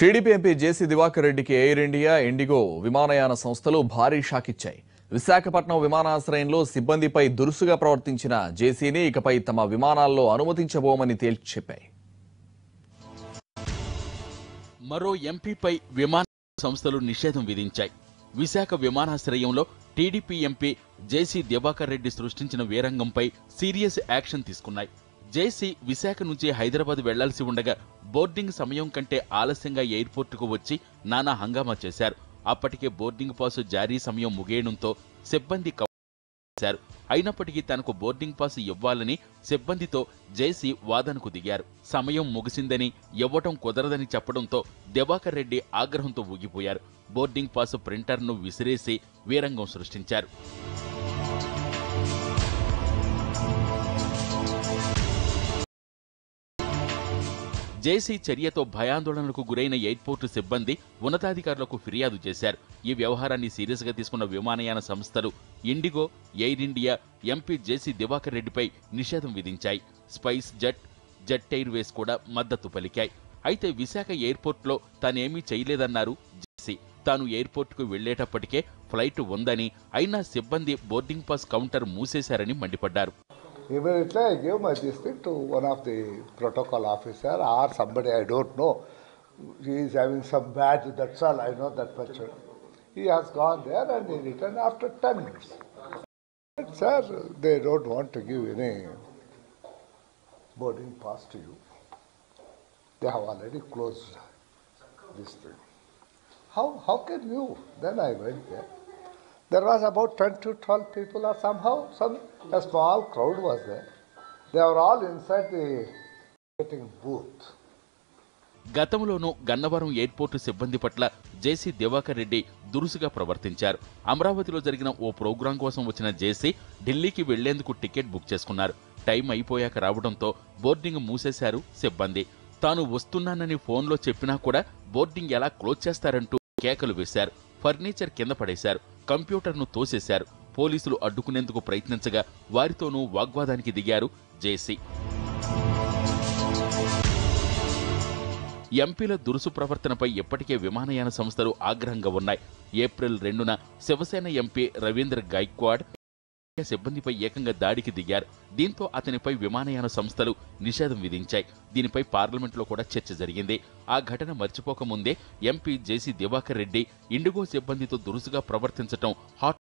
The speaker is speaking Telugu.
టీడీపీ ఎంపీ జేసీ దివాకర్ రెడ్డికి ఎయిర్ ఇండియా, ఇండిగో విమానయాన సంస్థలు భారీ షాక్ ఇచ్చాయి. విశాఖపట్నం విమానాశ్రయంలో సిబ్బందిపై దురుసుగా ప్రవర్తించిన జేసీని ఇకపై తమ విమానాల్లో అనుమతించబోమని తేల్చి చెప్పాయి. మరో ఎంపీపై విమాన సంస్థలు నిషేధం విధించాయి. విశాఖ విమానాశ్రయంలో టీడీపీ ఎంపీ జేసీ దివాకర్ రెడ్డి సృష్టించిన వీరంగంపై సీరియస్ యాక్షన్ తీసుకున్నాయి. జేసీ విశాఖ నుంచి హైదరాబాద్ వెళ్లాల్సి ఉండగా బోర్డింగ్ సమయం కంటే ఆలస్యంగా ఎయిర్పోర్టుకు వచ్చి నానా హంగామా చేశారు. అప్పటికే బోర్డింగ్ పాసు జారీ సమయం ముగియడంతో సిబ్బంది కవ్వారు. అయినప్పటికీ తనకు బోర్డింగ్ పాసు ఇవ్వాలని సిబ్బందితో జేసీ వాదనకు దిగారు. సమయం ముగిసిందని, ఇవ్వటం కుదరదని చెప్పడంతో దివాకర్ రెడ్డి ఆగ్రహంతో ఊగిపోయారు. బోర్డింగ్ పాసు ప్రింటర్ను విసిరేసి వీరంగం సృష్టించారు. జేసీ చర్యతో భయాందోళనకు గురైన ఎయిర్పోర్టు సిబ్బంది ఉన్నతాధికారులకు ఫిర్యాదు చేశారు. ఈ వ్యవహారాన్ని సీరియస్గా తీసుకున్న విమానయాన సంస్థలు ఇండిగో, ఎయిర్ ఇండియా ఎంపీ జేసీ దివాకర్ రెడ్డిపై నిషేధం విధించాయి. స్పైస్ జెట్, జెట్ ఎయిర్వేస్ కూడా మద్దతు పలికాయి. అయితే విశాఖ ఎయిర్పోర్టులో తానేమీ చేయలేదన్నారు జేసీ. తాను ఎయిర్పోర్టుకు వెళ్లేటప్పటికే ఫ్లైట్ ఉందని, అయినా సిబ్బంది బోర్డింగ్ పాస్ కౌంటర్ మూసేశారని మండిపడ్డారు. Immediately I gave my this thing to one of the protocol officer or somebody, I don't know. He is having some badge, that's all I know that much. He has gone there and he returned after 10 minutes. But sir, they don't want to give any boarding pass to you. They have already closed this thing. How can you? Then I went there. There was about 10 to 12 people or somehow, a small crowd was there. They were all inside the ticketing booth. గతంలోనూ గన్నవరం ఎయిర్పోర్టు సిబ్బంది పట్ల జేసీ దివాకర్ రెడ్డి దురుసుగా ప్రవర్తించారు. అమరావతిలో జరిగిన ఓ ప్రోగ్రాం కోసం వచ్చిన జేసీ ఢిల్లీకి వెళ్లేందుకు టికెట్ బుక్ చేసుకున్నారు. టైం అయిపోయాక రావడంతో బోర్డింగ్ మూసేశారు సిబ్బంది. తాను వస్తున్నానని ఫోన్లో చెప్పినా కూడా బోర్డింగ్ ఎలా క్లోజ్ చేస్తారంటూ కేకలు వేశారు. ఫర్నిచర్ కింద పడేశారు. కంప్యూటర్ను తోసేశారు. పోలీసులు అడ్డుకునేందుకు ప్రయత్నించగా వారితోనూ వాగ్వాదానికి దిగారు జేసీ. ఎంపీల దురుసు ప్రవర్తనపై ఇప్పటికే విమానయాన సంస్థలు ఆగ్రహంగా ఉన్నాయి. ఏప్రిల్ 2న శివసేన ఎంపీ రవీంద్ర గైక్వాడ్ సిబ్బందిపై ఏకంగా దాడికి దిగారు. దీంతో అతనిపై విమానయాన సంస్థలు నిషేధం విధించాయి. దీనిపై పార్లమెంట్లో కూడా చర్చ జరిగింది. ఆ ఘటన మర్చిపోకముందే ఎంపీ జేసీ దివాకర్ రెడ్డి ఇండిగో సిబ్బందితో దురుసుగా ప్రవర్తించడం హాట్